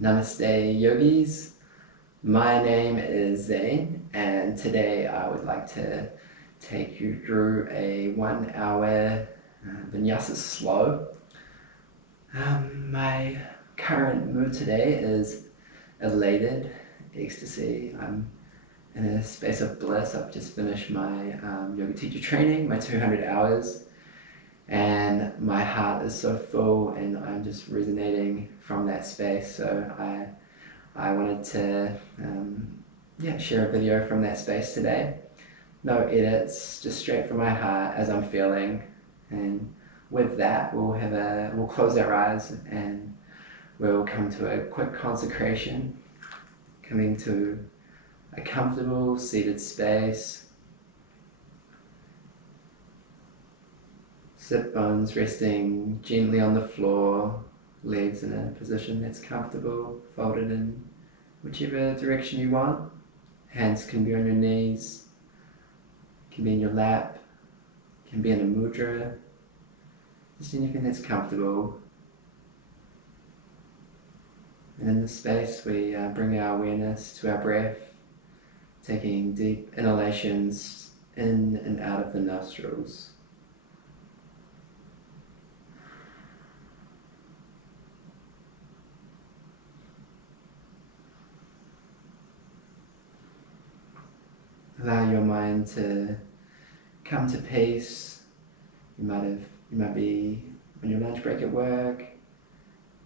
Namaste yogis, my name is Zane and today I would like to take you through a 1 hour Vinyasa slow. My current mood today is elated, ecstasy. I'm in a space of bliss. I've just finished my yoga teacher training, my 200 hours, and my heart is so full and I'm just resonating from that space. So I wanted to share a video from that space today. No edits, just straight from my heart as I'm feeling. And with that, we'll close our eyes and we'll come to a quick consecration, coming to a comfortable seated space. Sit bones resting gently on the floor, legs in a position that's comfortable, folded in whichever direction you want. Hands can be on your knees, can be in your lap, can be in a mudra, just anything that's comfortable. And in this space we bring our awareness to our breath, taking deep inhalations in and out of the nostrils. Allow your mind to come to peace. You might be on your lunch break at work.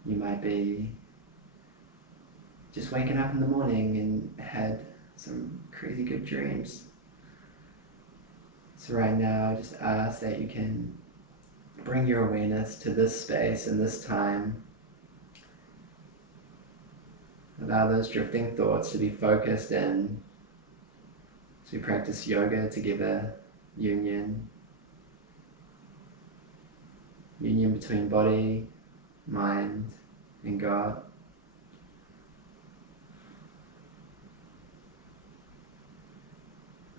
You might be just waking up in the morning and had some crazy good dreams. So right now, just ask that you can bring your awareness to this space and this time. Allow those drifting thoughts to be focused in. So we practice yoga together, union between body, mind, and God.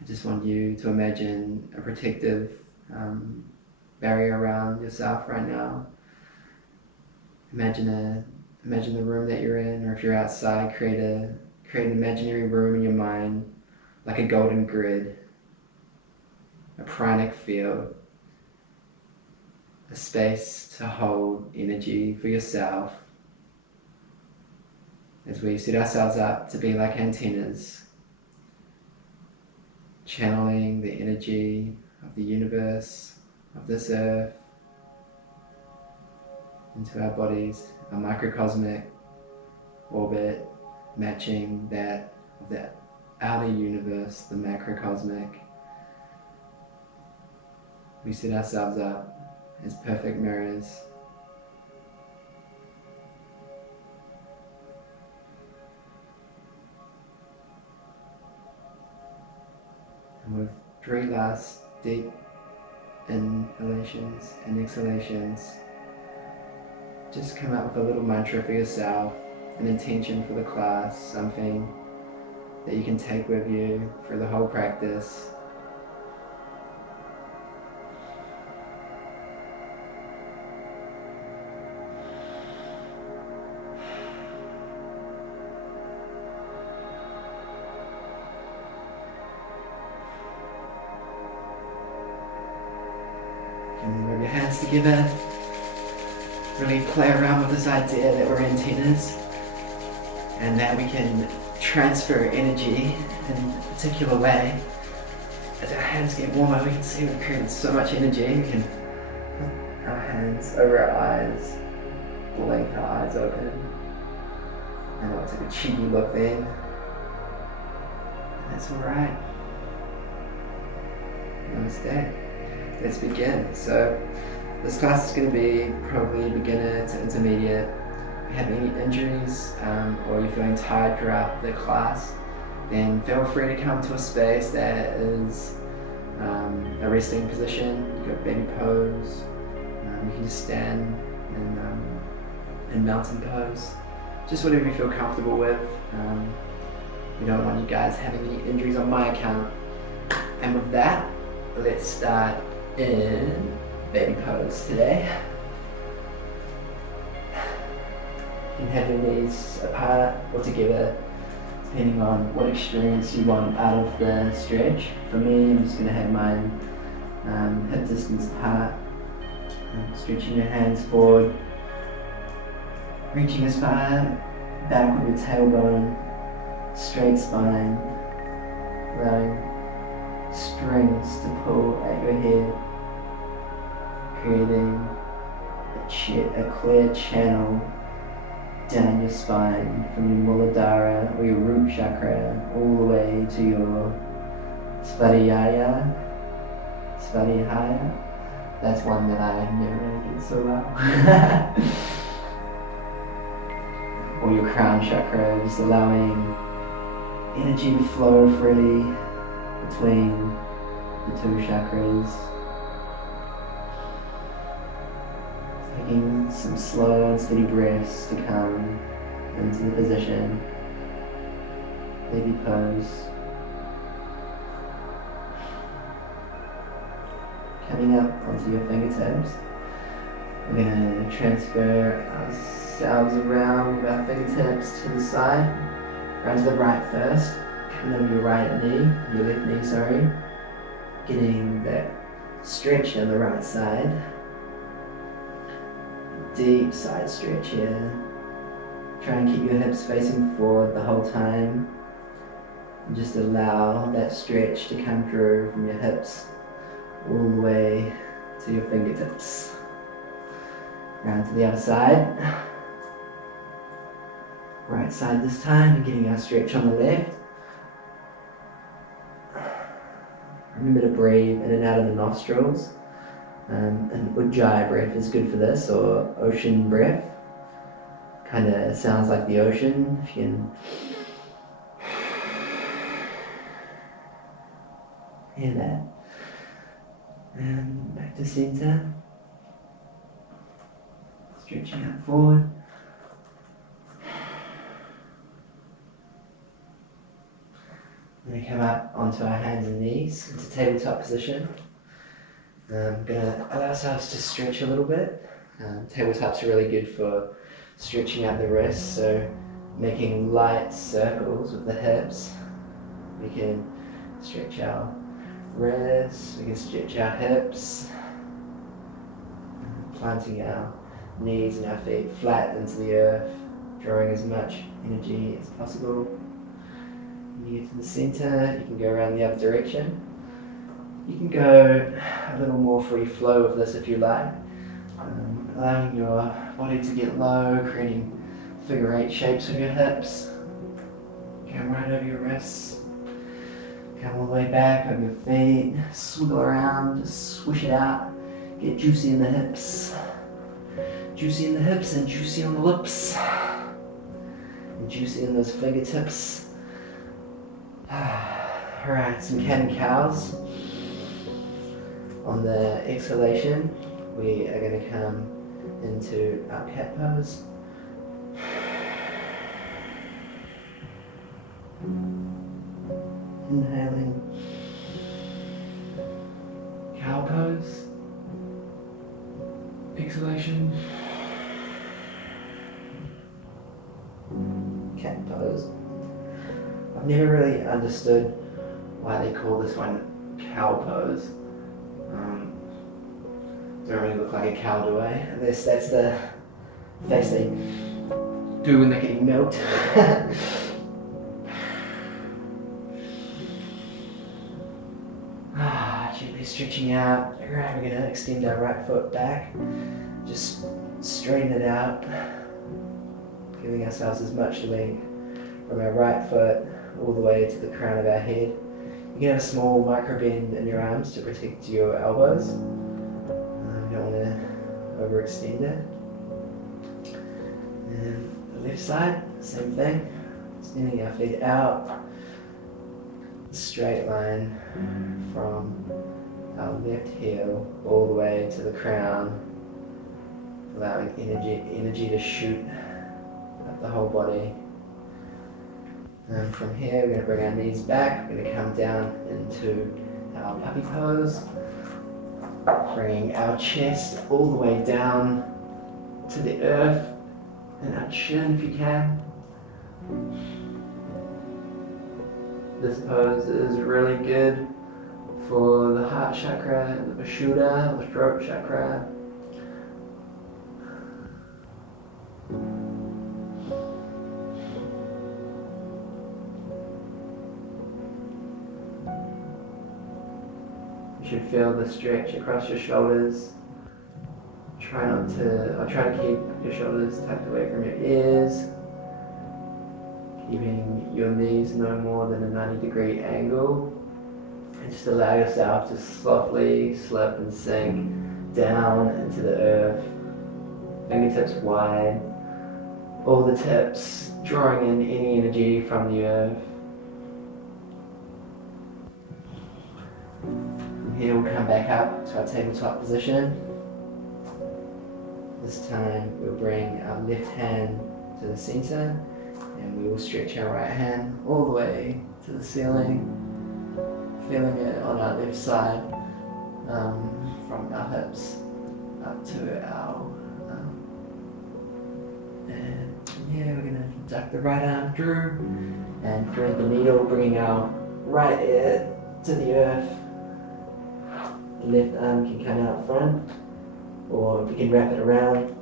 I just want you to imagine a protective barrier around yourself right now. Imagine the room that you're in, or if you're outside, create an imaginary room in your mind, like a golden grid, a pranic field, a space to hold energy for yourself as we set ourselves up to be like antennas, channeling the energy of the universe, of this earth, into our bodies, a microcosmic orbit matching that of the outer universe, the macrocosmic. We set ourselves up as perfect mirrors. And with 3 last deep inhalations and exhalations, just come up with a little mantra for yourself, an intention for the class, something that you can take with you for the whole practice. You can rub your hands together, really play around with this idea that we're antennas and that we can transfer energy in a particular way. As our hands get warmer, we can see we've created so much energy. We can put our hands over our eyes, blink our eyes open. I know it's like a cheeky look then. And that's alright. Namaste. Let's begin. So this class is going to be probably beginner to intermediate. If you have any injuries or you're feeling tired throughout the class, then feel free to come to a space that is a resting position. You've got baby pose. You can just stand in mountain pose. Just whatever you feel comfortable with. We don't want you guys having any injuries on my account. And with that, let's start in baby pose today. You can have your knees apart or together, depending on what experience you want out of the stretch. For me, I'm just going to have mine hip distance apart. Stretching your hands forward, reaching as far back with your tailbone, straight spine, allowing strings to pull at your head, creating a clear channel down your spine from your Muladhara or your root chakra all the way to your Svadhyaya. That's one that I never really did so well. Or your crown chakra, just allowing energy to flow freely between the two chakras. Taking some slow and steady breaths to come into the position, baby pose. Coming up onto your fingertips, we're going to transfer ourselves around with our fingertips to the side, around to the right first, coming over your left knee, sorry, getting that stretch on the right side, deep side stretch here. Try and keep your hips facing forward the whole time, and just allow that stretch to come through from your hips all the way to your fingertips. Round to the other side. Right side this time, and getting our stretch on the left. Remember to breathe in and out of the nostrils. An Ujjayi breath is good for this, or ocean breath. Kind of sounds like the ocean. If you can hear that. And back to center. Stretching out forward. We're going to come up onto our hands and knees into tabletop position. I'm going to allow ourselves to stretch a little bit. Tabletops are really good for stretching out the wrists, so making light circles with the hips. We can stretch our wrists, we can stretch our hips, planting our knees and our feet flat into the earth, drawing as much energy as possible. When you get to the center, you can go around the other direction. You can go a little more free flow with this if you like, allowing your body to get low, creating figure 8 shapes with your hips. Come right over your wrists. Come all the way back over your feet, swiggle around, just swish it out, get juicy in the hips. Juicy in the hips and juicy on the lips. And juicy in those fingertips. Alright, some cat and cows. On the exhalation, we are going to come into our cat pose. Inhaling, cow pose, exhalation, cat pose. I've never really understood why they call this one cow pose. Don't really look like a cow, do I? Unless that's the face they do when they're getting milked. Gently stretching out. Alright, we're going to extend our right foot back. Just straighten it out. Giving ourselves as much length from our right foot all the way to the crown of our head. You can have a small micro bend in your arms to protect your elbows. You don't want to overextend it. And the left side, same thing. Extending our feet out. Straight line from our left heel all the way to the crown, allowing energy to shoot up the whole body. And from here, we're going to bring our knees back. We're going to come down into our puppy pose, bringing our chest all the way down to the earth, and our chin if you can. This pose is really good for the heart chakra, the Vishuddha, the throat chakra. You should feel the stretch across your shoulders. Try to keep your shoulders tucked away from your ears, keeping your knees no more than a 90-degree angle, and just allow yourself to softly slip and sink down into the earth, fingertips wide, all the tips drawing in any energy from the earth. From here we'll come back up to our tabletop position. This time we'll bring our left hand to the center and we will stretch our right hand all the way to the ceiling, feeling it on our left side, from our hips up to our and yeah, we're going to duck the right arm through and thread the needle, bringing our right ear to the earth. The left arm can come out front, or we can wrap it around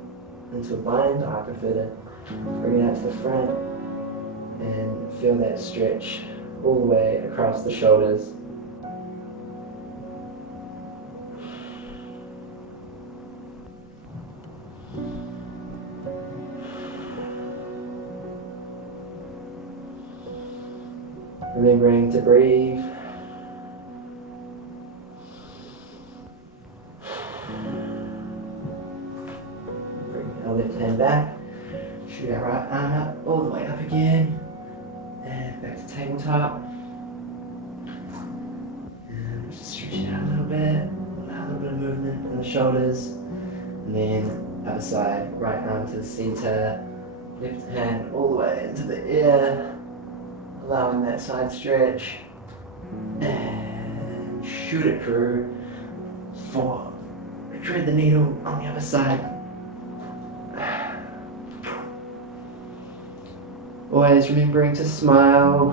into a bind. I prefer to bring it out to the front and feel that stretch all the way across the shoulders. Remembering to breathe. Left hand back, shoot our right arm up, all the way up again, and back to tabletop. And just stretch it out a little bit, allow a little bit of movement in the shoulders, and then other side, right arm to the center, left hand all the way into the ear, allowing that side stretch, and shoot it through for thread the needle on the other side. Always remembering to smile.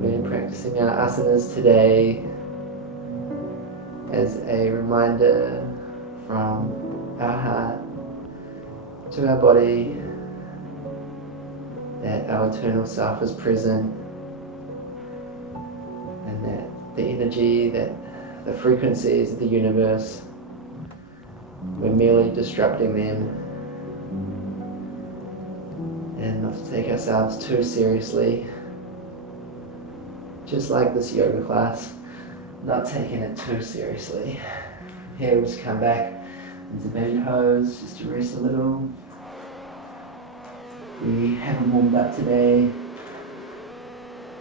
We're practicing our asanas today as a reminder from our heart to our body that our eternal self is present, and that the energy, that the frequencies of the universe, we're merely disrupting them, and not to take ourselves too seriously. Just like this yoga class, not taking it too seriously. Here we'll just come back into baby pose, just to rest a little. We haven't warmed up today.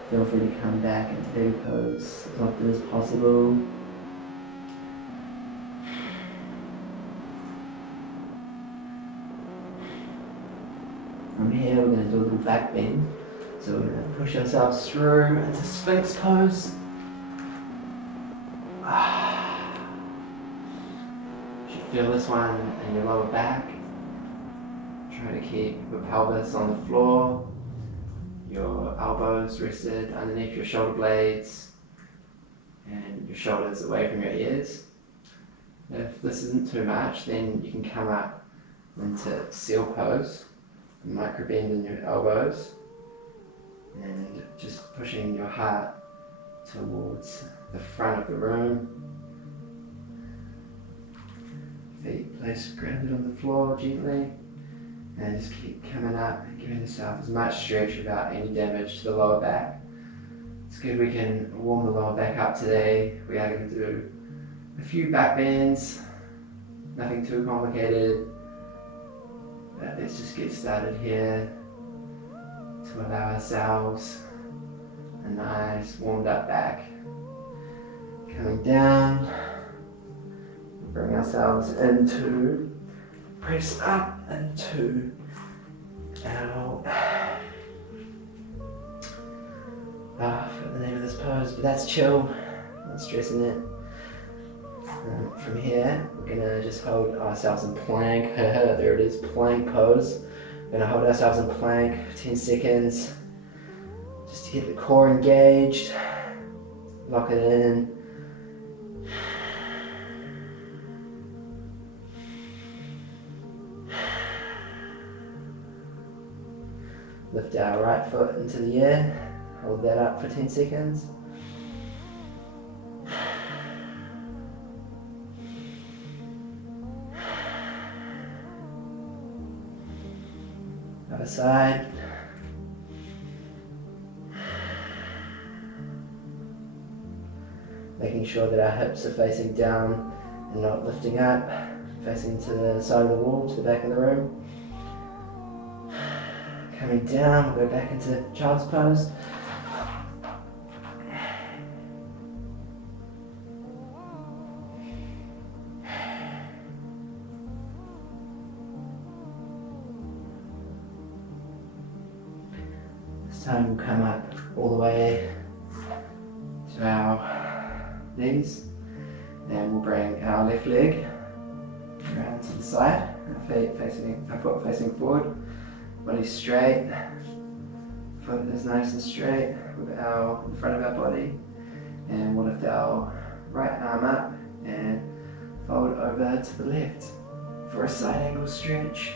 Feel free to come back into baby pose as often as possible. From here we're going to do a little back bend. So we're going to push ourselves through into Sphinx pose. You should feel this one in your lower back. Try to keep your pelvis on the floor, your elbows rested underneath your shoulder blades, and your shoulders away from your ears. If this isn't too much, then you can come up into seal pose. Micro bend in your elbows and just pushing your heart towards the front of the room. Feet placed grounded on the floor gently, and just keep coming up, giving yourself as much stretch without any damage to the lower back. It's good we can warm the lower back up today. We are going to do a few back bends, nothing too complicated. But let's just get started here to allow ourselves a nice warmed up back. Coming down, bring ourselves into, press up into our, I forgot the name of this pose, but that's chill, not stressing it. From here, we're gonna just hold ourselves in plank. There it is, plank pose. We're gonna hold ourselves in plank for 10 seconds, just to get the core engaged. Lock it in. Lift our right foot into the air. Hold that up for 10 seconds. Other side. Making sure that our hips are facing down and not lifting up, facing to the side of the wall, to the back of the room. Coming down, we'll go back into child's pose. This time we'll come up all the way to our knees, and we'll bring our left leg around to the side, our foot facing forward, body straight, foot is nice and straight with in front of our body, and we'll lift our right arm up and fold over to the left for a side angle stretch.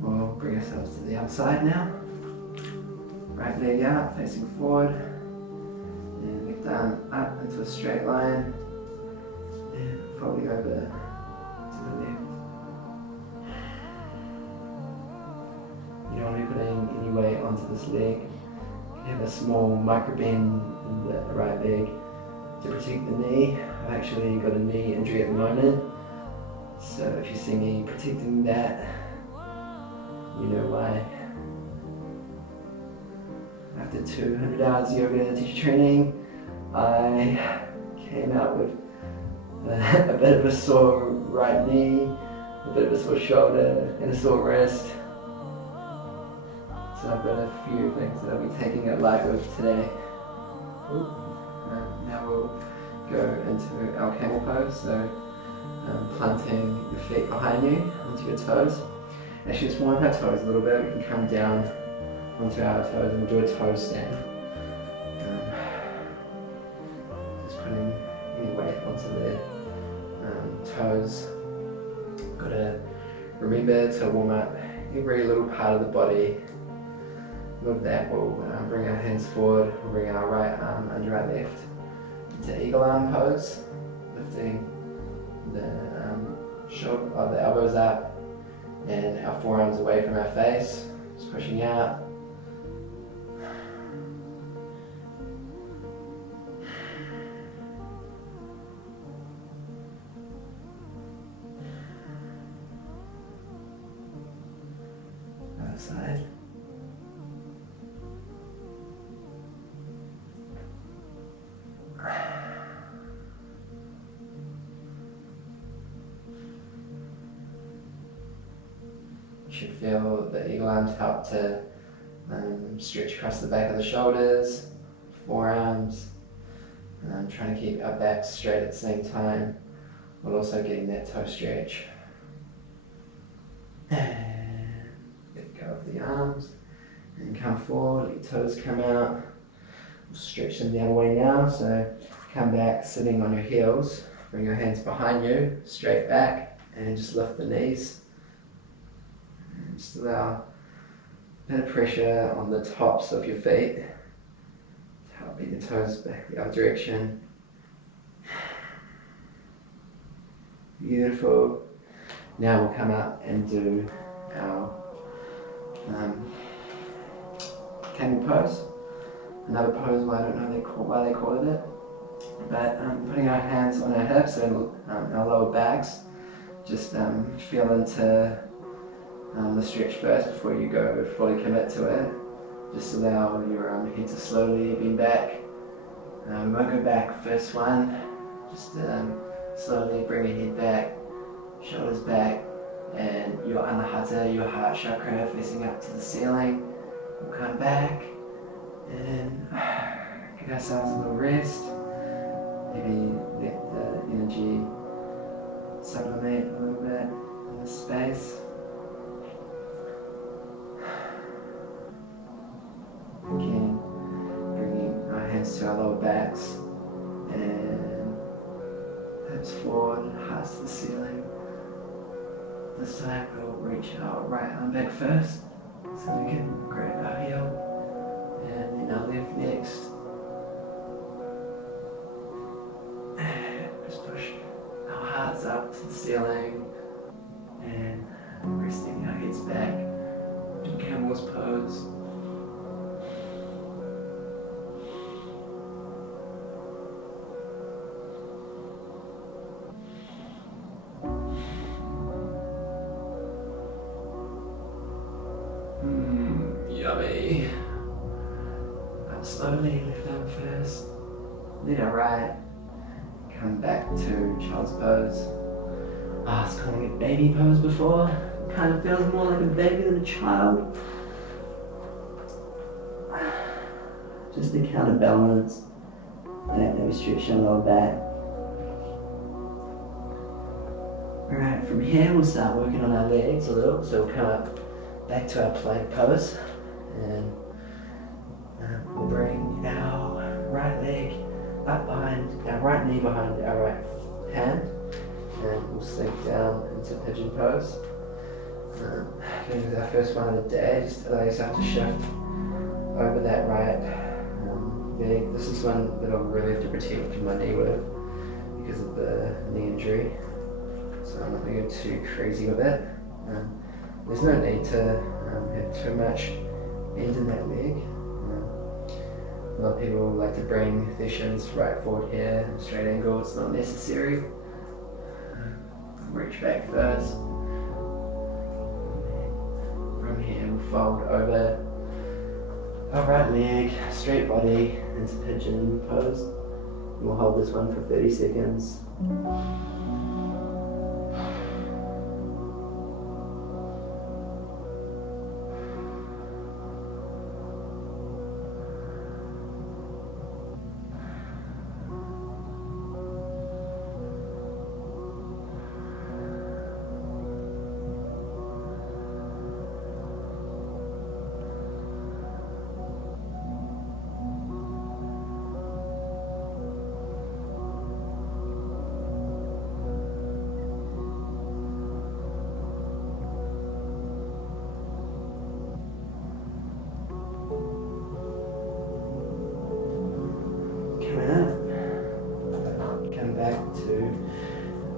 We'll bring ourselves to the other side now. Right leg out, facing forward, and left arm up into a straight line, and folding over to the left. You don't want to be putting any weight onto this leg. You have a small micro bend in the right leg to protect the knee. I've actually got a knee injury at the moment, so if you see me protecting that, you know why. After 200 hours yoga teacher training, I came out with a bit of a sore right knee, a bit of a sore shoulder, and a sore wrist. So I've got a few things that I'll be taking it light with today. Now we'll go into our camel pose. So planting your feet behind you onto your toes. Actually, just warm our toes a little bit. We can come down onto our toes and do a toe stand. Just putting any weight onto the toes. Got to remember to warm up every little part of the body. With that, we'll bring our hands forward. We'll bring our right arm under our left into eagle arm pose, lifting the the elbows up and our forearms away from our face, just pushing out. Other side. You should feel the eagle arms help to stretch across the back of the shoulders, forearms, trying to keep our back straight at the same time while also getting that toe stretch. And let go of the arms and come forward, let your toes come out. We'll stretch them the other way now, so come back sitting on your heels, bring your hands behind you, straight back, and just lift the knees. Just allow a bit of pressure on the tops of your feet to help bring the toes back the other direction. Beautiful. Now we'll come up and do our camel pose. Another pose where I don't know why they call it. But putting our hands on our hips and our lower backs, just feel into the stretch first before you go fully commit to it. Just allow your head to slowly bend back. We won't go back first one. Just slowly bring your head back, shoulders back, and your anahata, your heart chakra, facing up to the ceiling. We'll come back and give ourselves a little rest. Maybe let the energy sublimate a little bit in the space. Again, bringing our hands to our lower backs and hips forward, hearts to the ceiling. This time we'll reach our right arm back first, so we can grab our heel, and then our left next. Just push our hearts up to the ceiling and resting our heads back in camel's pose. Yummy. Slowly lift arm first, then our right. Come back to child's pose. I was calling it baby pose before. It kind of feels more like a baby than a child. Just to counterbalance the fact that we stretch our lower back. Alright, from here we'll start working on our legs a little. So we'll come up back to our plank pose, and we'll bring our right leg up behind, our right knee behind our right hand, and we'll sink down into pigeon pose. This is our first one of the day. Just allow yourself to shift over that right leg. This is one that I'll really have to protect my knee with because of the knee injury, so I'm not going to go too crazy with it. There's no need to have too much bend in that leg. A lot of people like to bring their shins right forward here, straight angle. It's not necessary. Reach back first. From here we'll fold over our right leg, straight body, into pigeon pose. We'll hold this one for 30 seconds.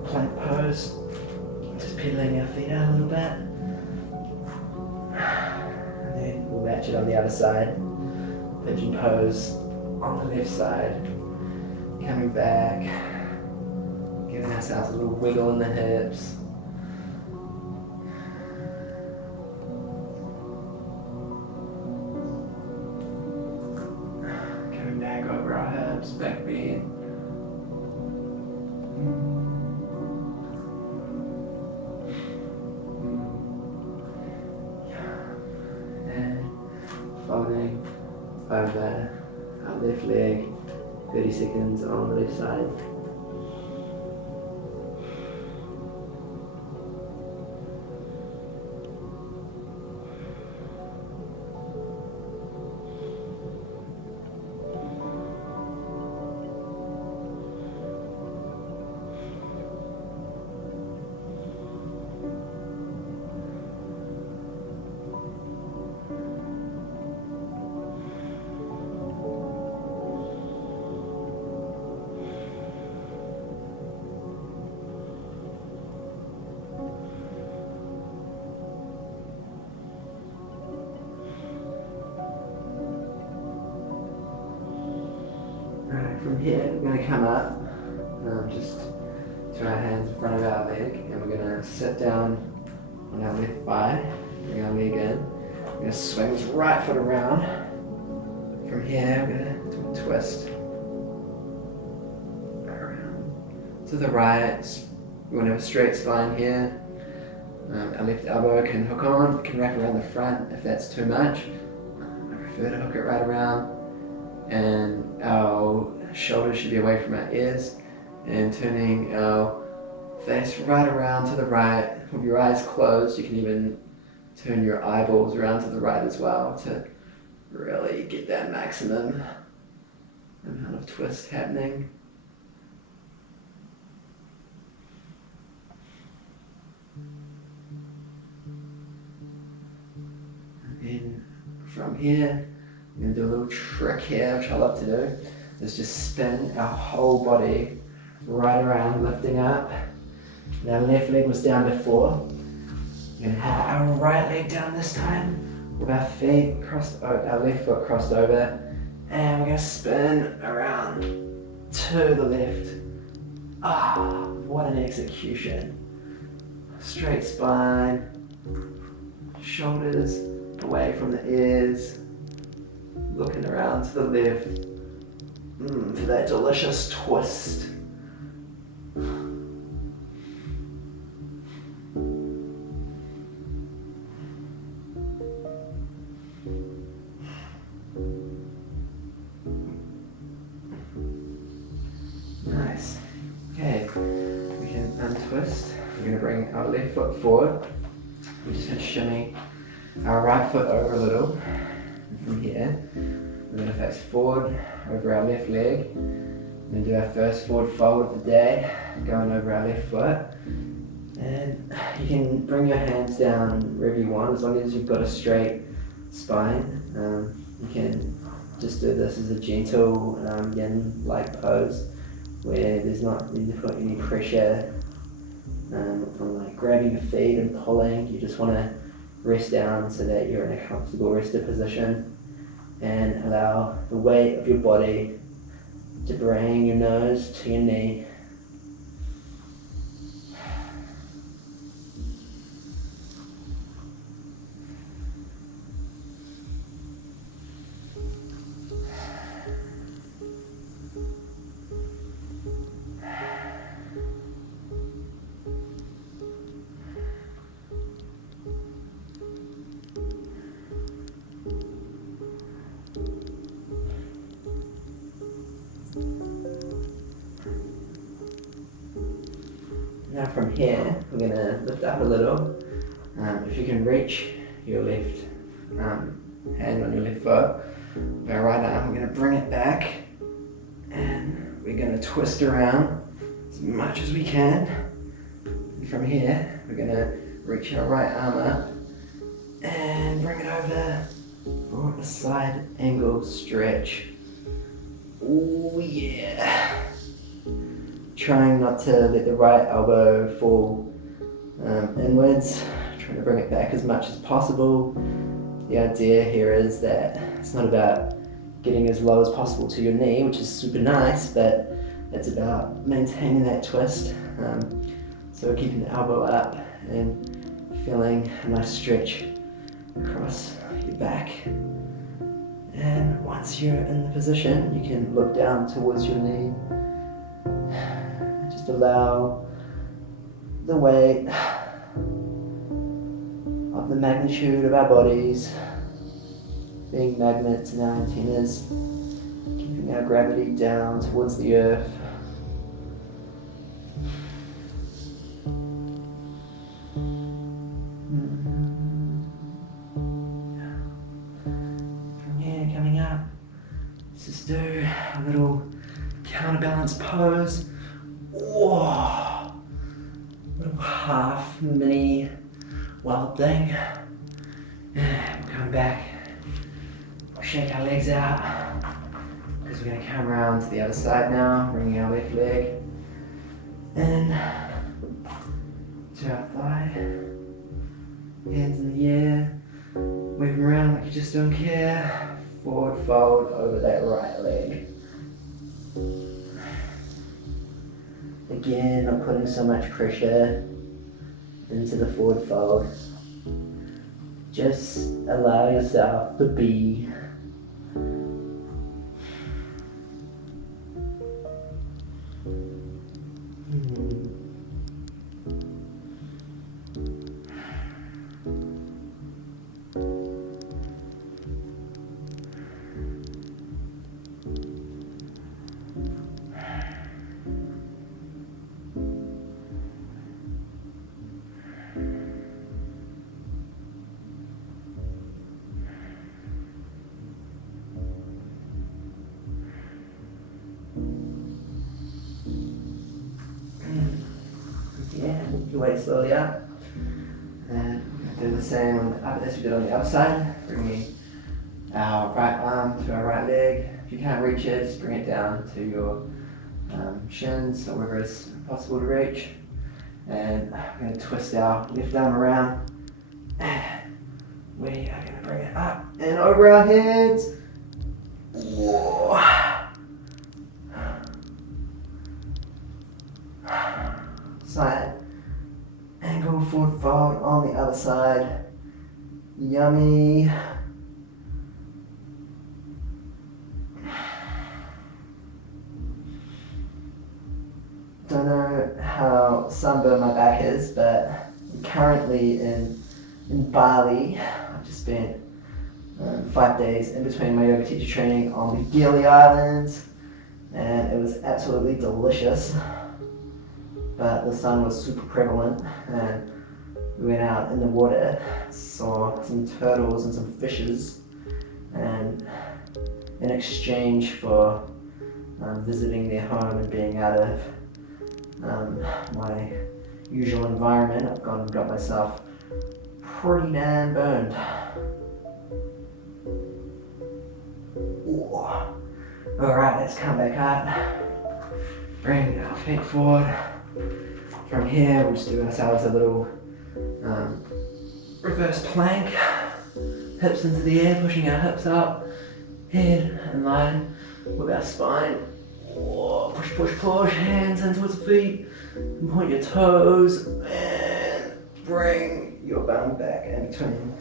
Plank pose, just pedaling our feet out a little bit, and then we'll match it on the other side. Pigeon pose on the left side, coming back, giving ourselves a little wiggle in the hips. Coming back over our hips, back bend. Folding over our left leg, 30 seconds on the left side. from here, we're going to come up, just to our hands in front of our leg, and we're going to sit down on our left thigh, bring our leg in. We're going to swing this right foot around. From here, we're going to do a twist around to the right. We want to have a straight spine here. Our left elbow can hook on, it can wrap around the front if that's too much. I prefer to hook it right around. And our shoulders should be away from our ears. And turning our face right around to the right. With your eyes closed, you can even turn your eyeballs around to the right as well to really get that maximum amount of twist happening. And then from here, I'm going to do a little trick here, which I love to do, is just spin our whole body right around, lifting up. And our left leg was down before. We're going to have our right leg down this time, with our feet crossed, our left foot crossed over, and we're going to spin around to the left. Ah, what an execution. Straight spine, shoulders away from the ears, looking around to the left for that delicious twist. Nice. Okay, we can untwist. We're going to bring our left foot forward. We're just going to shimmy our right foot over a little. And from here, we're going to face forward over our left leg. We're going to do our first forward fold of the day, going over our left foot. And you can bring your hands down wherever you want, as long as you've got a straight spine. You can just do this as a gentle yin-like pose, where there's not really put any pressure from like grabbing your feet and pulling. You just want to rest down so that you're in a comfortable rested position, and allow the weight of your body to bring your nose to your knee. Now from here, we're going to lift up a little. If you can reach your left hand on your left foot, with our right arm, we're going to bring it back, and we're going to twist around as much as we can. And from here, we're going to reach our right arm up and bring it over for a side angle stretch. Oh yeah! Trying not to let the right elbow fall inwards, trying to bring it back as much as possible. The idea here is that it's not about getting as low as possible to your knee, which is super nice, but it's about maintaining that twist. So keeping the elbow up and feeling a nice stretch across your back. And once you're in the position, you can look down towards your knee. Just allow the weight of the magnitude of our bodies being magnets and our antennas, keeping our gravity down towards the earth. From here, coming up, let's just do a little counterbalance pose. Whoa! Little half mini wild thing. And we'll come back. We'll shake our legs out, because we're going to come around to the other side now, bringing our left leg in to our thigh. Hands in the air. Wave them around like you just don't care. Forward fold over that right leg. Again, not putting so much pressure into the forward fold. Just allow yourself to be. Your weight slowly up, and do the same as we did on the other side, bringing our right arm to our right leg. If you can't reach it, just bring it down to your shins or wherever it's possible to reach, and we're going to twist our left arm around, and we are going to bring it up and over our heads. Whoa. Side angle forward fold on the other side. Yummy. Don't know how sunburned my back is, but I'm currently in Bali. I've just spent 5 days in between my yoga teacher training on the Gili Islands, and it was absolutely delicious. But the sun was super prevalent, and we went out in the water, saw some turtles and some fishes, and in exchange for visiting their home and being out of my usual environment, I've gone and got myself pretty damn burned. Alright, let's come back up, bring our feet forward. From here, we'll just do ourselves a little reverse plank, hips into the air, pushing our hips up, head in line with our spine. Whoa, push, push, push, hands in towards the feet, and point your toes, and bring your bum back in between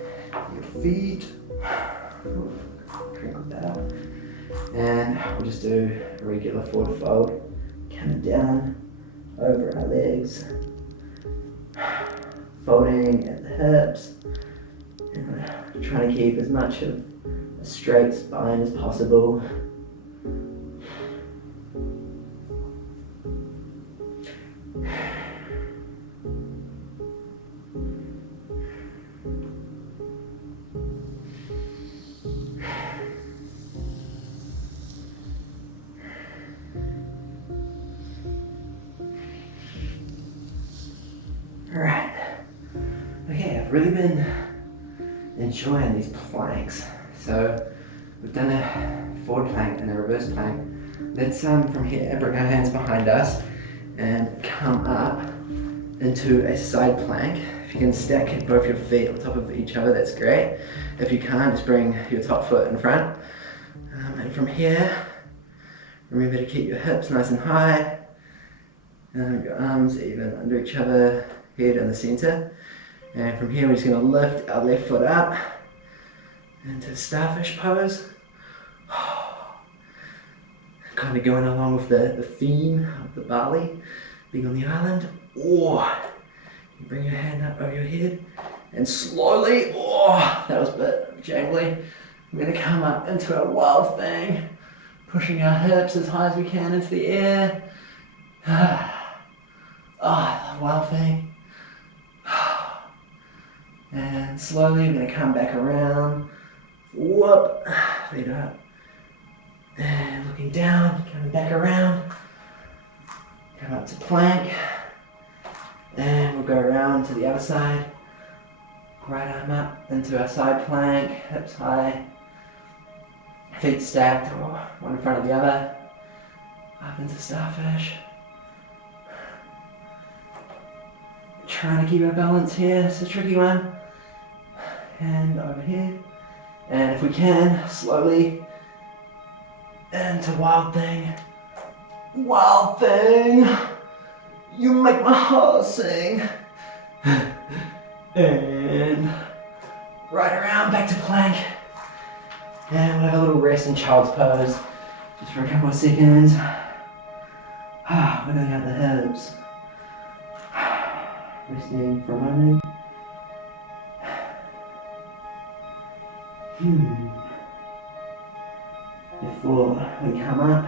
your feet. Crinkle that up. And we'll just do a regular forward fold, coming down over our legs, folding at the hips, and trying to keep as much of a straight spine as possible. Alright, okay, I've really been enjoying these planks. So we've done a forward plank and a reverse plank. Let's from here bring our hands behind us and come up into a side plank. If you can stack both your feet on top of each other, that's great. If you can't, just bring your top foot in front. And from here, remember to keep your hips nice and high, and your arms even under each other, head in the center. And from here, we're just going to lift our left foot up into starfish pose. Kind of going along with the theme of the Bali, being on the island. Oh, you bring your hand up over your head, and slowly, oh, that was a bit jangly. We're going to come up into a wild thing, pushing our hips as high as we can into the air. Wild thing. And slowly we're going to come back around. Whoop, feet up. And looking down, coming back around. Come up to plank. And we'll go around to the other side. Right arm up into our side plank, hips high. Feet stacked, or one in front of the other. Up into starfish. Trying to keep our balance here, it's a tricky one. Hand over here. And if we can, slowly into wild thing. Wild thing. You make my heart sing. And right around, back to plank. And we'll have a little rest in child's pose, just for a couple of seconds. Wiggling out the hips. Resting for a moment. Before we come up,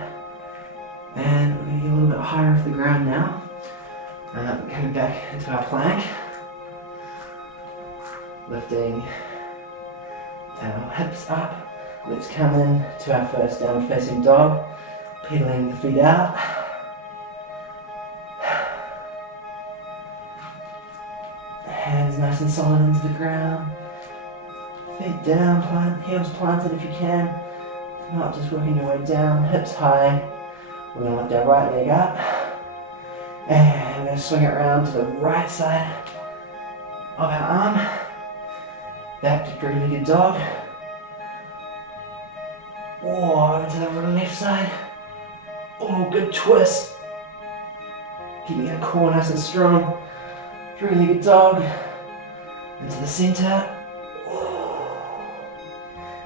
and we're going to get a little bit higher off the ground now. Coming back into our plank. Lifting our hips up. Let's come in to our first downward facing dog. Pedaling the feet out. Hands nice and solid into the ground. Feet down, heels planted if you can. If not, just working your way down, hips high. We're going to lift our right leg up. And we're going to swing it around to the right side of our arm. Back to three-legged dog. Over to the left side. Good twist. Keeping our core nice and strong. Three-legged dog. Into the center.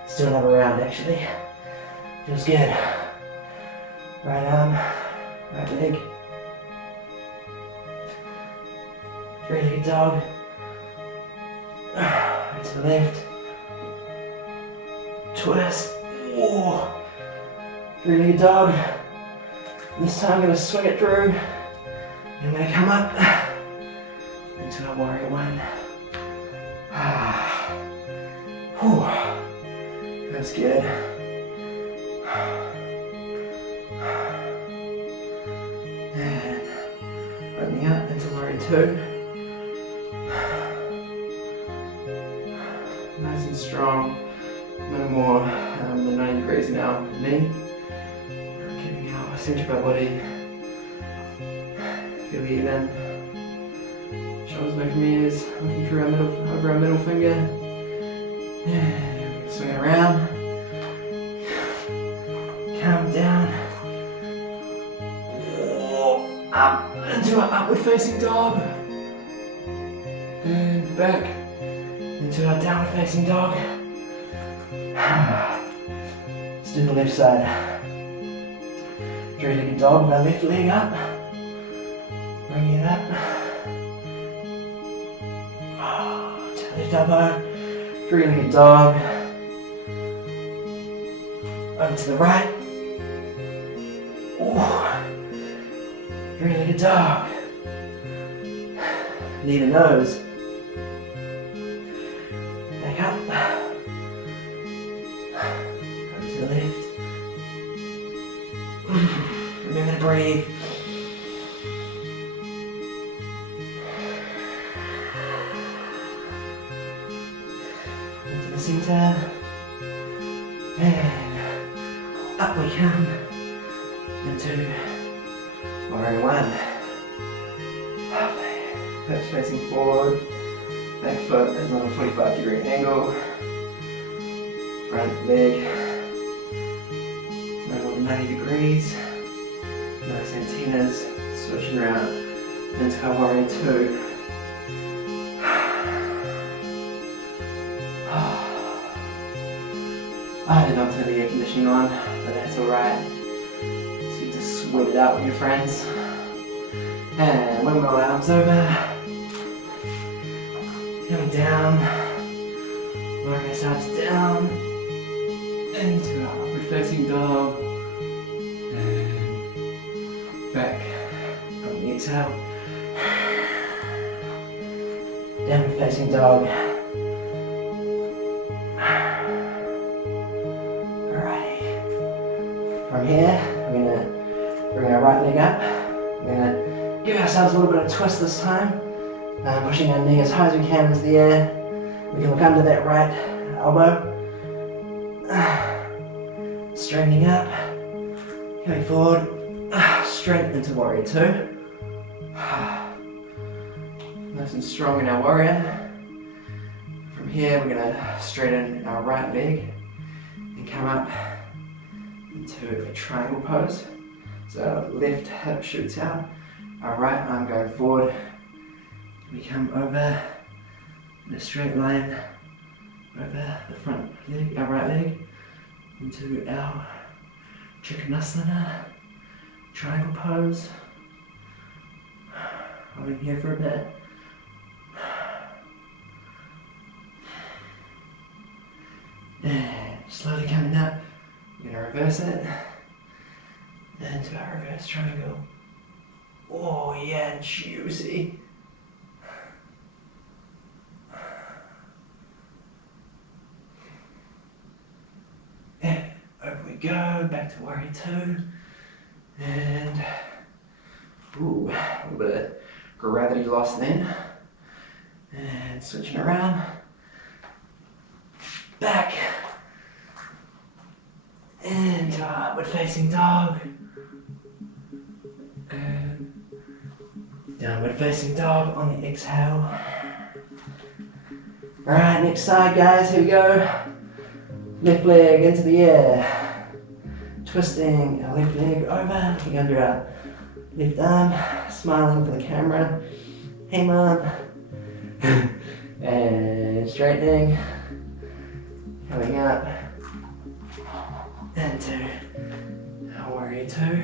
Still another round actually. Feels good. Right arm, right leg. Three-legged dog. Right to the left. Twist. Three-legged dog. This time I'm going to swing it through. And I'm going to come up into our warrior one. That's good. And opening up into warrior two. Nice and strong. No more than 90 degrees now. Knee. Keeping our center of our body. Feel even. Shoulders away from ears. Looking through over our middle finger. And swing it around. Come down. Up into our upward facing dog. And back into our downward facing dog. Let's do the left side. Three-legged dog with our left leg up. Bring it up. To the left elbow. Three-legged dog. Over to the right. Three-legged dog. Knee to nose. Back up. Over to the left. Remember to breathe. Into the center. And up we come. Into warrior one. Hips facing forward. Back foot is on a 45-degree angle. Front leg is no more than 90 degrees. Nice antennas. Switching around into our warrior two. I did not turn the air conditioning on, but that's alright. Just get to sweat it out with your friends. And when we're arms over, coming down, lowering ourselves down into our upward facing dog, and back on the exhale, downward facing dog. From here, we're going to bring our right leg up. We're going to give ourselves a little bit of twist this time. Pushing our knee as high as we can into the air. We can look under that right elbow. Straightening up. Coming forward. Straight into warrior two. Nice and strong in our warrior. From here, we're going to straighten our right leg and come up into a triangle pose. So left hip shoots out, our right arm going forward. We come over in a straight line over the front leg, our right leg, into our Trikonasana triangle pose. Holding here for a bit. And slowly coming up, we're going to reverse it into our reverse triangle. Oh yeah, juicy. And over we go, back to warrior two. And ooh, a little bit of gravity loss then. And switching around. Back. And upward facing dog. And downward facing dog on the exhale. Alright, next side guys, here we go. Left leg into the air. Twisting our left leg over, looking under our left arm, smiling for the camera. Hey mom. And straightening. Coming up. Into our warrior two.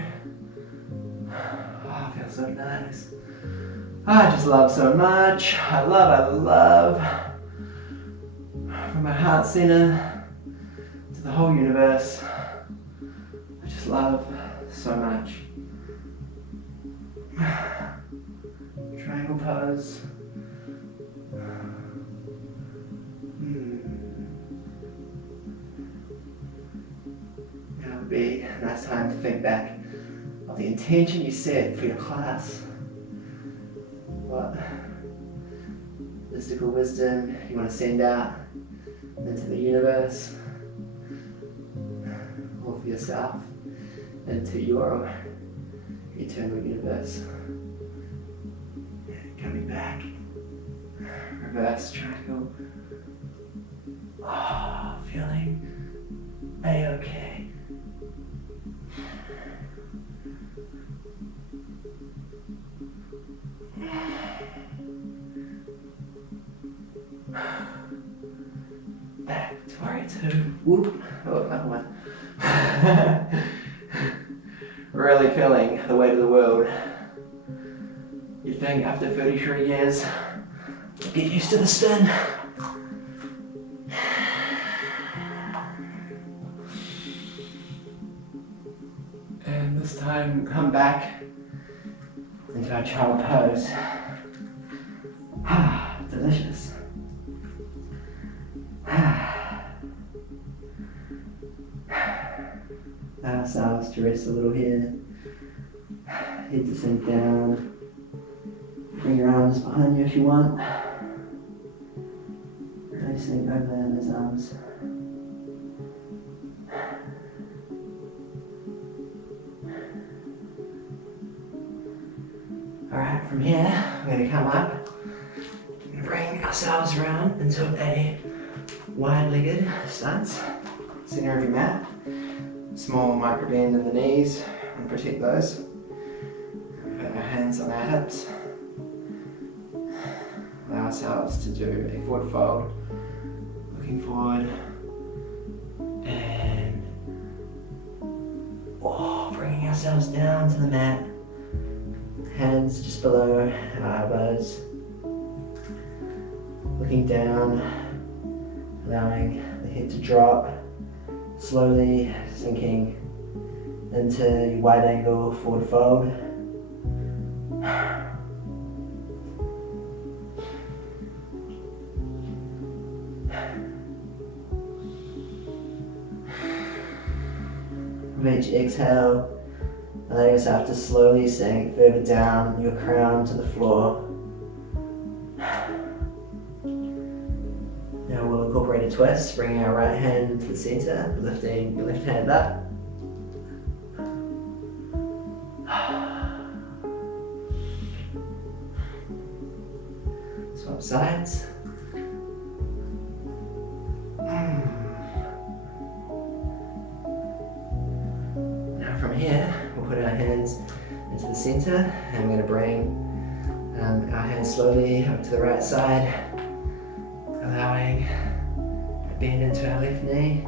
Oh, feels so nice. I just love so much. I love. From my heart center to the whole universe. I just love so much. Triangle pose. Now would be a nice time to think back of the intention you set for your class. What mystical wisdom you want to send out into the universe, or for yourself, into your eternal universe. Coming back, reverse triangle. Oh, feeling A-okay. Back to warrior two. Whoop. Oh, that one. Really feeling the weight of the world. You think after 33 years, get used to the spin. And this time, come back into our child pose. Ah, delicious. Allow ourselves to rest a little here. Head to sink down. Bring your arms behind you if you want. Really sink over there in those arms. Alright, from here, we're going to come up and bring ourselves around into a wide-legged stance. Center of your mat. Small micro bend in the knees and protect those. Put our hands on our hips. Allow ourselves to do a forward fold. Looking forward. And bringing ourselves down to the mat. Hands just below our elbows. Looking down. Allowing the head to drop. Slowly sinking into your wide angle forward fold. With each exhale, allow yourself to slowly sink further down your crown to the floor. Now we'll incorporate a twist, bringing our right hand into the center, lifting your left hand up. Swap sides. Now from here, we'll put our hands into the center. And we're going to bring our hands slowly up to the right side, allowing a bend into our left knee,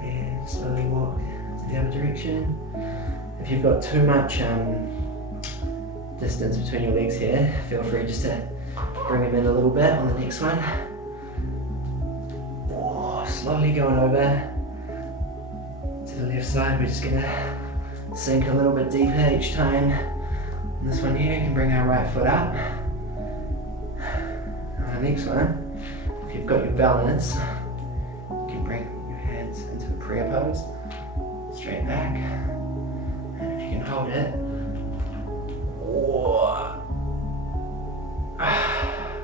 and slowly walk to the other direction. If you've got too much distance between your legs here, feel free just to bring them in a little bit on the next one. Slowly going over to the left side. We're just going to sink a little bit deeper each time. On this one here, you can bring our right foot up. On the next one, if you've got your balance, you can bring your hands into the prayer pose, straight back. And if you can hold it,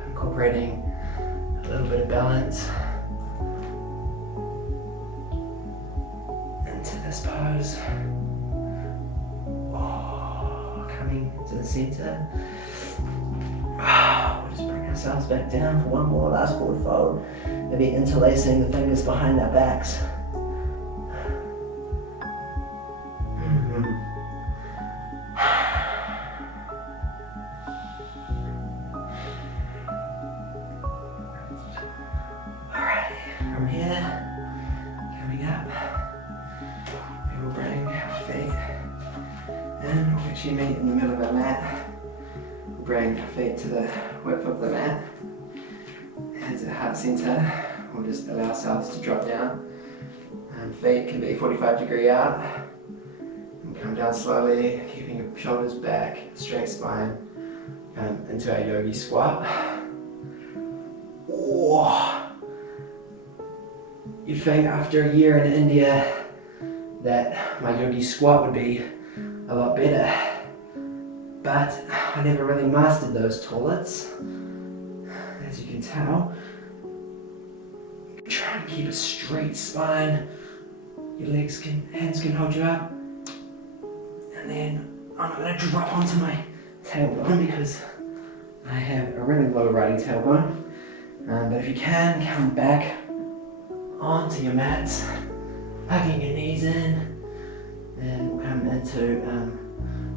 incorporating a little bit of balance into this pose. Coming to the center. We'll just bring ourselves back down for one more last forward fold. Maybe interlacing the fingers behind our backs. From here, coming up, we will bring our feet in. We'll actually meet in the middle of our mat. We'll bring our feet to the width of the mat. Hands at heart center. We'll just allow ourselves to drop down. Feet can be 45-degree out. And come down slowly, keeping your shoulders back, straight spine. Into our yogi squat. You'd think after a year in India that my yogi squat would be a lot better, but I never really mastered those toilets. As you can tell, try and keep a straight spine. Your hands can hold you up, and then I'm not going to drop onto my tailbone because I have a really low riding tailbone. But if you can, come back onto your mats, hugging your knees in, and we'll come into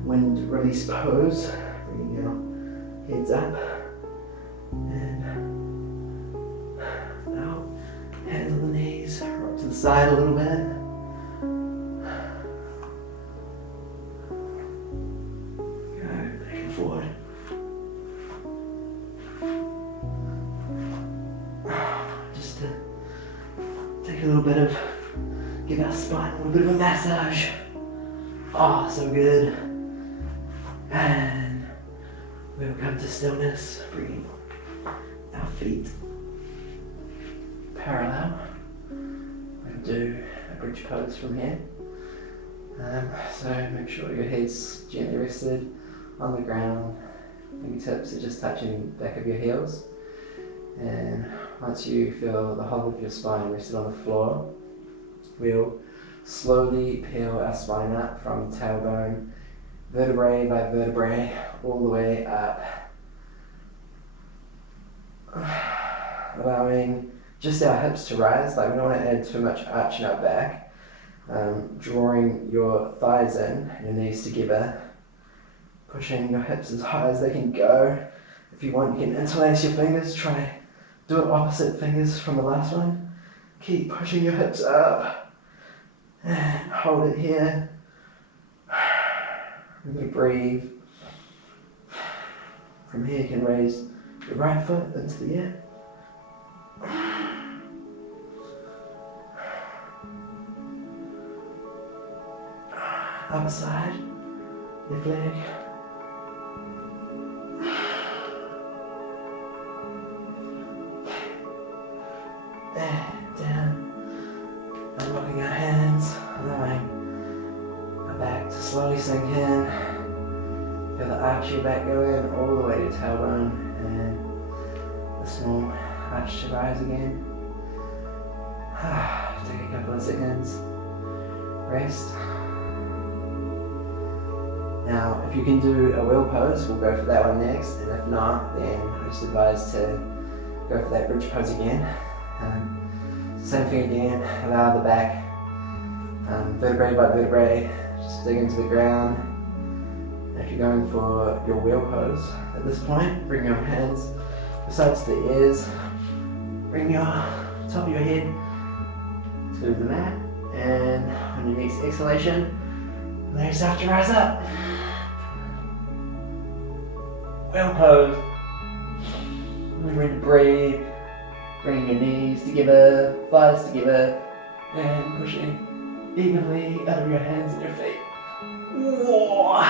wind release pose, bringing your heads up, and now hands on the knees, rock to the side a little bit. Go back and forward. Just to take a little bit of, give our spine a little bit of a massage. Oh, so good. And we'll come to stillness, bringing our feet parallel. We'll do a bridge pose from here. So make sure your head's gently rested on the ground. Fingertips are just touching the back of your heels. And once you feel the whole of your spine rested on the floor, we'll slowly peel our spine up from tailbone, vertebrae by vertebrae, all the way up. Allowing just our hips to rise, like we don't want to add too much arch in our back. Drawing your thighs in, your knees together, pushing your hips as high as they can go. If you want, you can interlace your fingers, try do it opposite fingers from the last one. Keep pushing your hips up and hold it here. And we breathe. From here you can raise your right foot into the air. Other side, left leg. And down. Unlocking our hands, allowing our back to slowly sink in. Feel the arch of your back go in all the way to tailbone, and the small arch to rise again. Take a couple of seconds. Rest. Now, if you can do a wheel pose, we'll go for that one next, and if not, then I just advise to go for that bridge pose again. Same thing again, allow the back, vertebrae by vertebrae, just dig into the ground, If you're going for your wheel pose, at this point, bring your hands besides the ears, bring your top of your head to the mat, and on your next exhalation, allow yourself to rise up. Wheel pose. Remember to breathe, bringing your knees together, thighs together, and pushing evenly out of your hands and your feet. Whoa.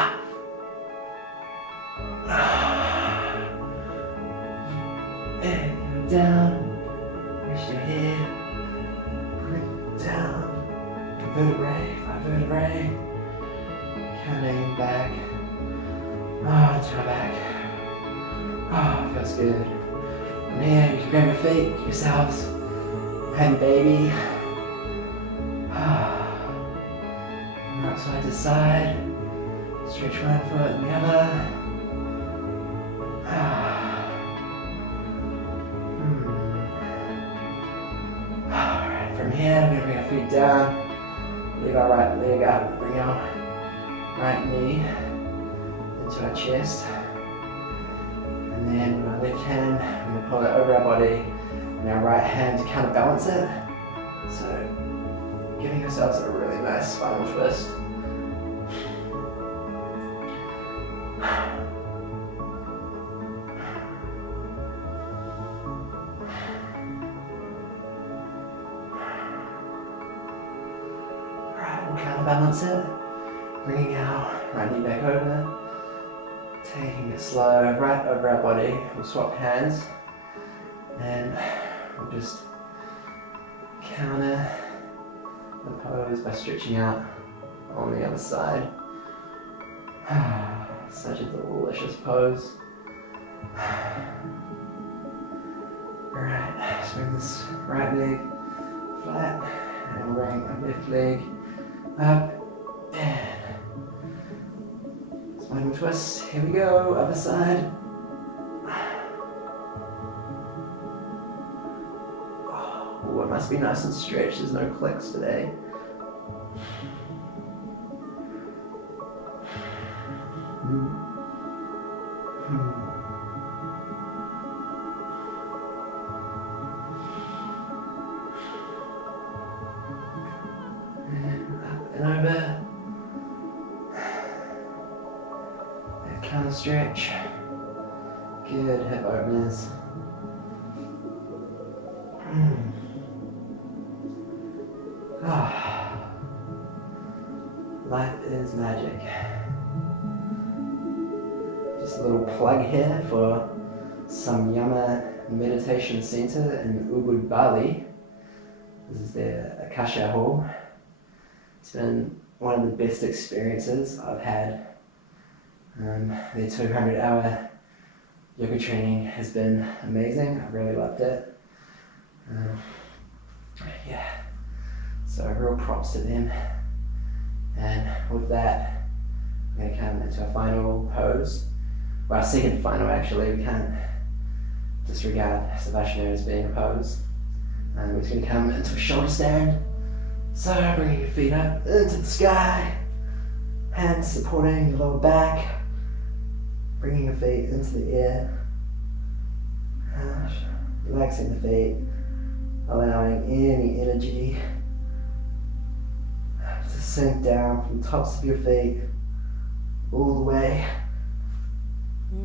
And down, rest your head, breathe down, vertebrae by vertebrae, counting back, to my back. Feels good. From here, you can grab your feet, give yourselves a happy baby. Rock side to side, stretch one foot and the other. Alright, from here, we're going to bring our feet down, leave our right leg up, bring our right knee into our chest. And then with our left hand, we're going to pull it over our body, and our right hand to counterbalance it. So, giving ourselves a really nice spinal twist. Alright, we'll counterbalance it, bringing our right knee back over. Taking it slow, right over our body. We'll swap hands and we'll just counter the pose by stretching out on the other side. Such a delicious pose. Alright, swing this right leg flat and bring our left leg up and spinal twist, here we go, other side. Oh, it must be nice and stretched, there's no clicks today. And up and over. Counter stretch. Good hip openers. Life is magic. Just a little plug here for Samyama Meditation Center in Ubud, Bali. This is their Akasha Hall. It's been one of the best experiences I've had. Their 200-hour yoga training has been amazing. I really loved it. Yeah, so real props to them. And with that, we're going to come into our final pose. Well, our second final actually. We can't disregard Savasana as being a pose. We're just going to come into a shoulder stand. So bringing your feet up into the sky, hands supporting your lower back. Bringing your feet into the air, relaxing the feet, allowing any energy to sink down from the tops of your feet all the way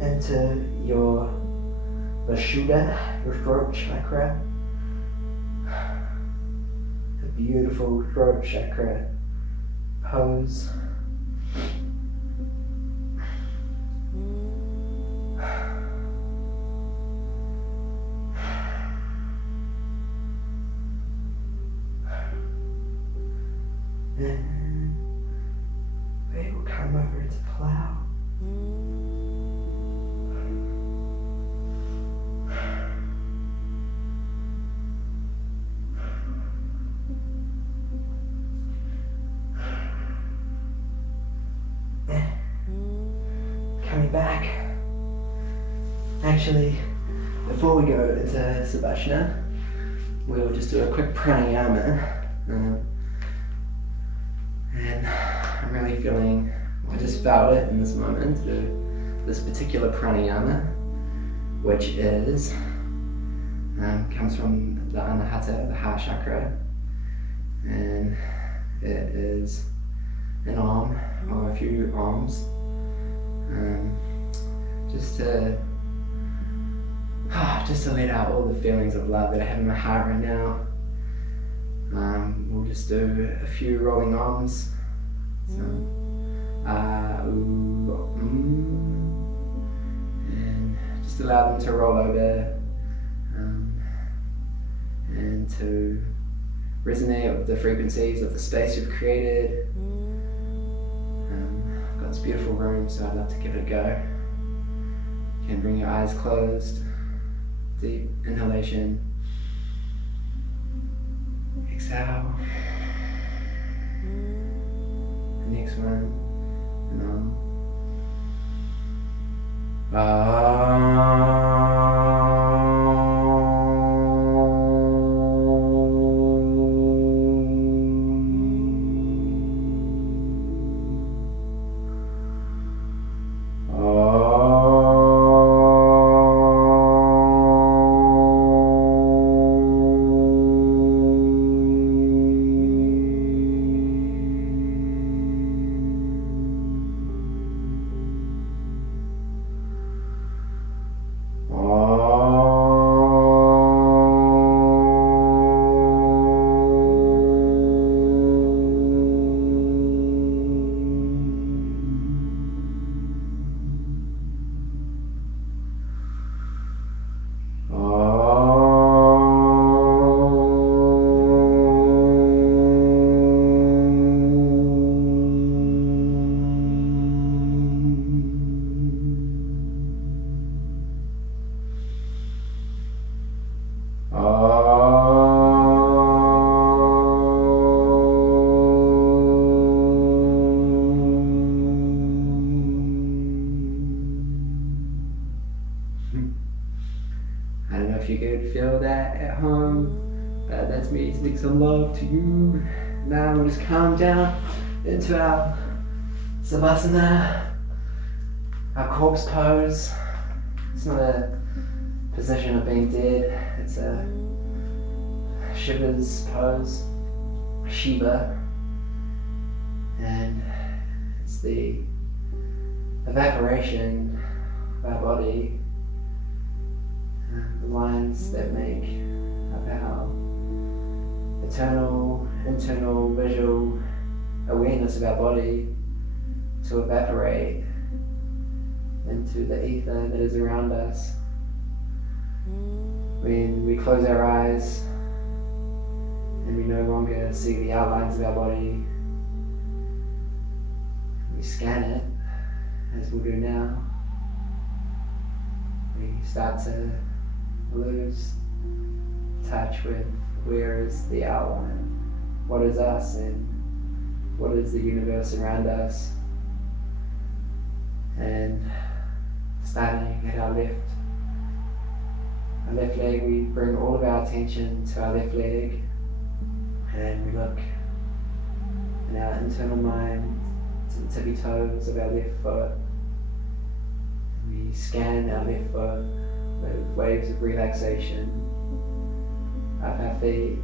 into your Vishuddha, your throat chakra. A beautiful throat chakra pose. And we will come over to plow. Coming back. Actually, before we go into Savasana, we'll just do a quick pranayama. And I'm really feeling I just felt it in this moment to do this particular pranayama, which is comes from the Anahata, the heart chakra, and it is an arm or a few arms, just to let out all the feelings of love that I have in my heart right now. We'll just do a few rolling arms. So, and just allow them to roll over and to resonate with the frequencies of the space you've created. I've got this beautiful room, so I'd love to give it a go. You can bring your eyes closed. Deep inhalation. Exhale. The next one. And I don't know if you could feel that at home, but that's me sending some love to you. Now we'll just calm down into our Savasana, our corpse pose. It's not a position of being dead, it's a Shiva's pose, Shiva, and it's the evaporation of our body, the lines that make up our eternal, internal, visual awareness of our body to evaporate into the ether that is around us. When we close our eyes and we no longer see the outlines of our body, we scan it, as we'll do now. We start to lose touch with where is the outline, what is us and what is the universe around us. And starting at our left leg, we bring all of our attention to our left leg, and we look in our internal mind to the tippy toes of our left foot. We scan our left foot with waves of relaxation up our feet,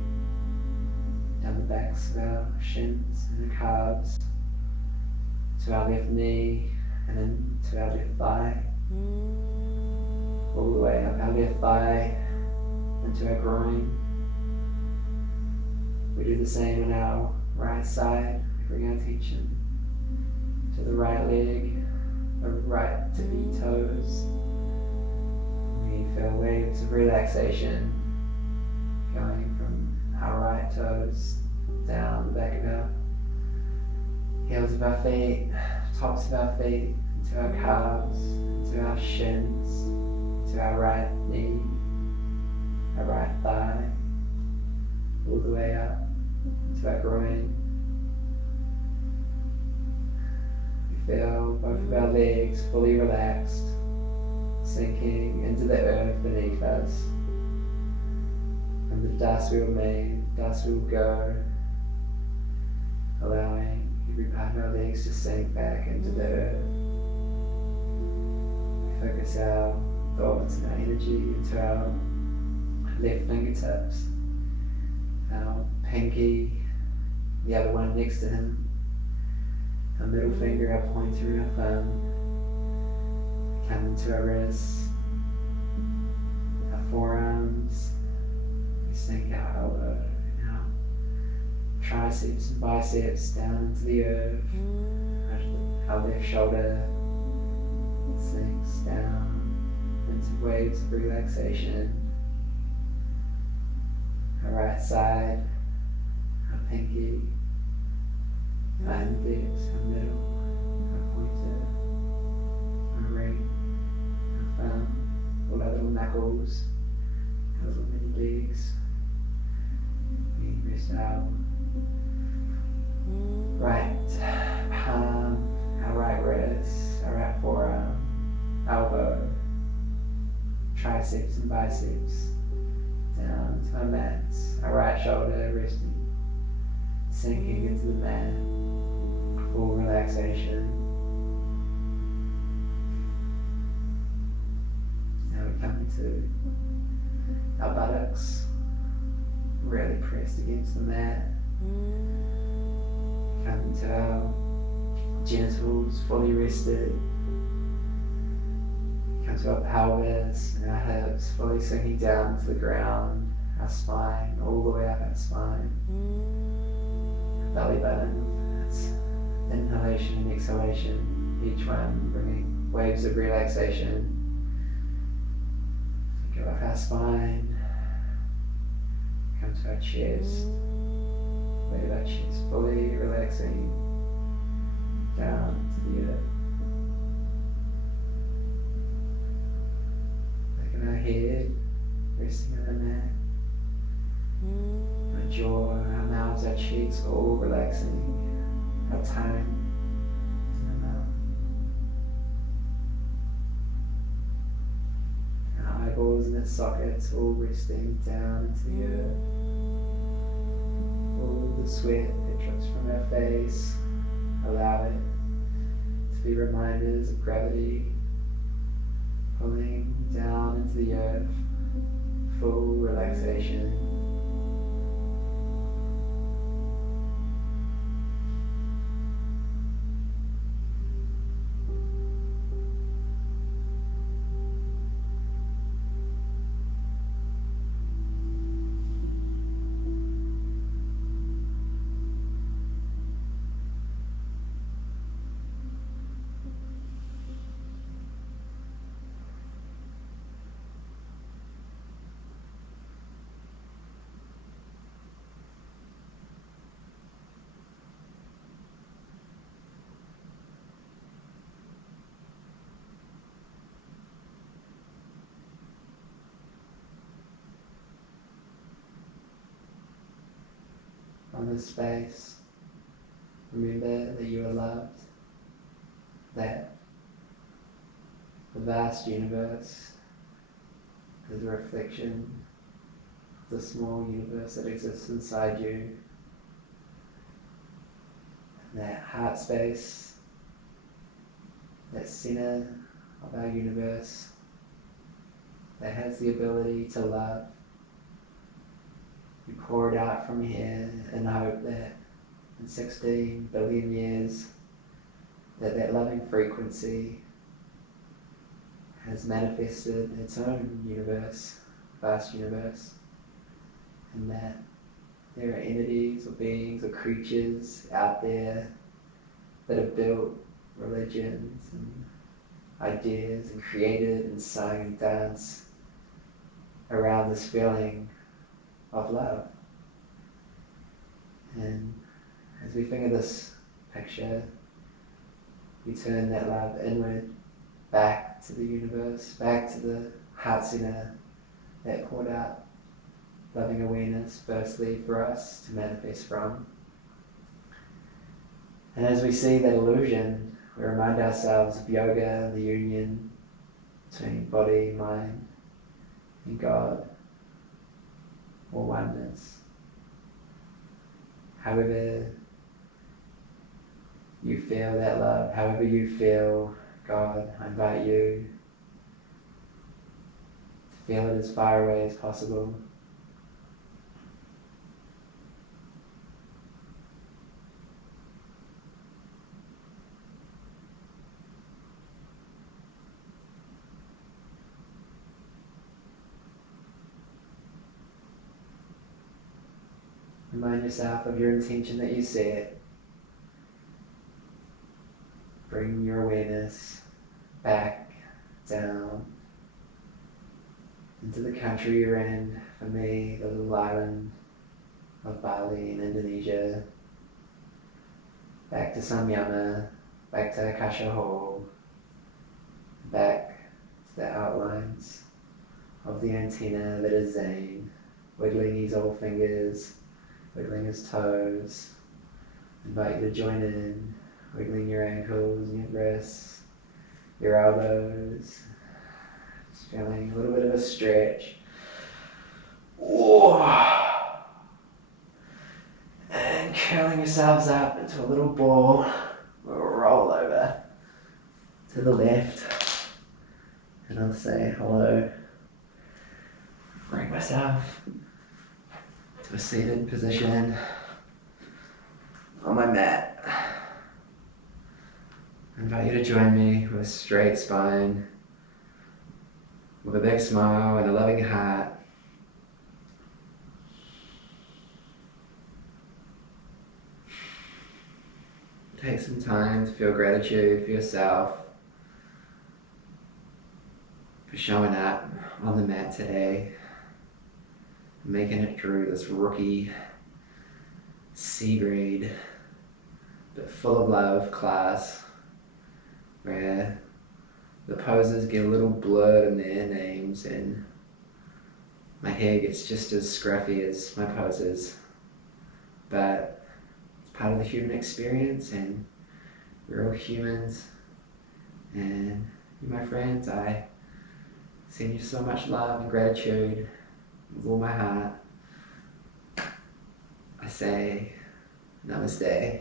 down the backs of our shins and our calves, to our left knee, and then to our left thigh, all the way up our left thigh into our groin. We do the same on our right side. We bring our attention to the right leg, the right tippy toes. We feel waves of relaxation going from our right toes down the back of our heels of our feet, tops of our feet, to our calves, to our shins, to our right knee, our right thigh, all the way up to our groin. We feel both of our legs fully relaxed, sinking into the earth beneath us. From the dust we will made, dust we will go, allowing Every part of our legs just sink back into the earth. We focus our thoughts and our energy into our left fingertips, our pinky, the other one next to him, our middle finger, our pointer and our thumb, come into our wrists, our forearms, we sink our elbow and our triceps and biceps down into the earth, our left shoulder sinks down into waves of relaxation, our right side, our pinky, our index, our middle, our pointer, our ring, our thumb, all our little knuckles, our little mini legs. We rest our right palm, our right wrist, our right forearm, elbow, triceps and biceps, down to our mats, our right shoulder resting, sinking into the mat, full relaxation. Now we come into our buttocks, really pressed against the mat. Come into our genitals, fully rested. Come to our pelvis and our hips, fully sinking down to the ground, our spine, all the way up our spine. Our belly button, that's inhalation and exhalation, each one bringing waves of relaxation. So go up our spine, come to our chest, wave our chest fully relaxing down to the earth. Our head resting on the mat, our jaw, our mouths, our cheeks all relaxing, our tongue in our mouth, our eyeballs and their sockets all resting down into the earth, all the sweat that drips from our face, allow it to be reminders of gravity pulling down into the earth, full relaxation. From this space, remember that you are loved, that the vast universe is a reflection of the small universe that exists inside you, and that heart space, that center of our universe that has the ability to love. You pour it out from here and hope that in 16 billion years that loving frequency has manifested its own universe, vast universe, and that there are entities or beings or creatures out there that have built religions and ideas and created and sung and danced around this feeling of love. And as we think of this picture, we turn that love inward, back to the universe, back to the heart center that poured out loving awareness firstly for us to manifest from. And as we see that illusion, we remind ourselves of yoga, the union between body, mind, and God, or oneness. However you feel that love, however you feel God, I invite you to feel it as far away as possible. Remind yourself of your intention that you set. Bring your awareness back, down, into the country you're in. For me, the little island of Bali in Indonesia. Back to Samyama, back to Akasha Hall, back to the outlines of the antenna that is Zane, wiggling his old fingers, wiggling his toes. Invite you to join in, wiggling your ankles and your wrists, your elbows, just feeling a little bit of a stretch. And curling yourselves up into a little ball. We'll roll over to the left and I'll say hello. Bring myself to a seated position on my mat. I invite you to join me with a straight spine, with a big smile and a loving heart. Take some time to feel gratitude for yourself, for showing up on the mat today, making it through this rookie C-grade but full of love class where the poses get a little blurred in their names and my hair gets just as scruffy as my poses, but it's part of the human experience and we're all humans. And you, my friends, I send you so much love and gratitude with all my heart. I say namaste.